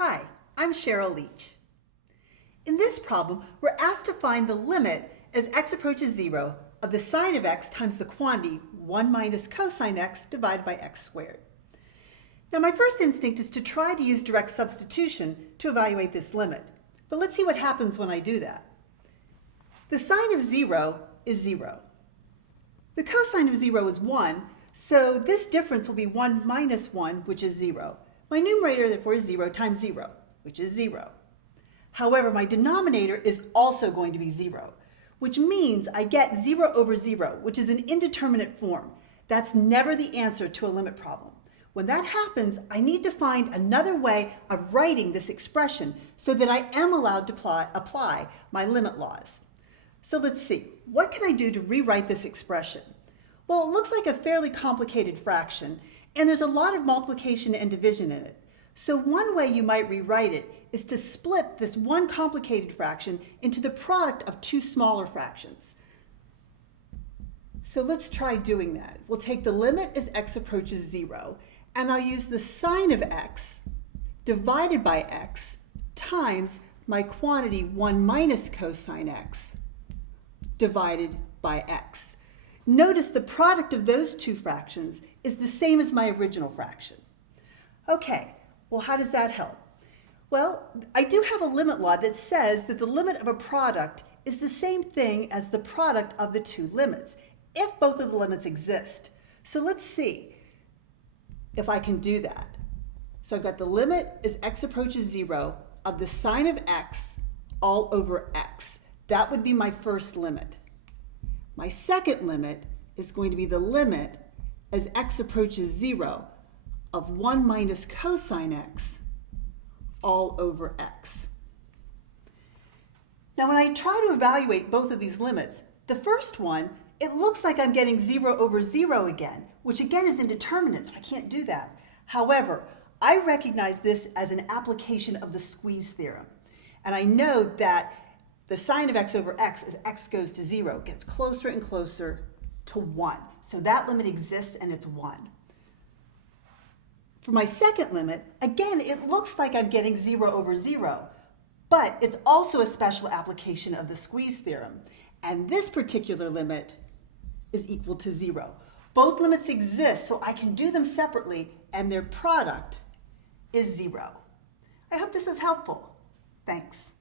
Hi, I'm Cheryl Leach. In this problem, we're asked to find the limit as x approaches 0 of the sine of x times the quantity 1 minus cosine x divided by x squared. Now my first instinct is to try to use direct substitution to evaluate this limit. But let's see what happens when I do that. The sine of 0 is 0. The cosine of 0 is 1, so this difference will be 1 minus 1, which is 0. My numerator, therefore, is 0 times 0, which is 0. However, my denominator is also going to be 0, which means I get 0 over 0, which is an indeterminate form. That's never the answer to a limit problem. When that happens, I need to find another way of writing this expression so that I am allowed to apply my limit laws. So let's see, what can I do to rewrite this expression? Well, it looks like a fairly complicated fraction, and there's a lot of multiplication and division in it. So one way you might rewrite it is to split this one complicated fraction into the product of two smaller fractions. So let's try doing that. We'll take the limit as x approaches 0, and I'll use the sine of x divided by x times my quantity 1 minus cosine x divided by x. Notice the product of those two fractions is the same as my original fraction. Okay, well, how does that help? Well, I do have a limit law that says that the limit of a product is the same thing as the product of the two limits, if both of the limits exist. So let's see if I can do that. So I've got the limit as x approaches 0 of the sine of x all over x. That would be my first limit. My second limit is going to be the limit as x approaches 0 of 1 minus cosine x all over x. Now when I try to evaluate both of these limits, the first one, it looks like I'm getting 0 over 0 again, which again is indeterminate, so I can't do that. However, I recognize this as an application of the Squeeze Theorem. And I know that the sine of x over x as x goes to 0 gets closer and closer to 1. So that limit exists and it's 1. For my second limit, again, it looks like I'm getting 0 over 0, but it's also a special application of the Squeeze Theorem. And this particular limit is equal to 0. Both limits exist, so I can do them separately, and their product is 0. I hope this was helpful. Thanks.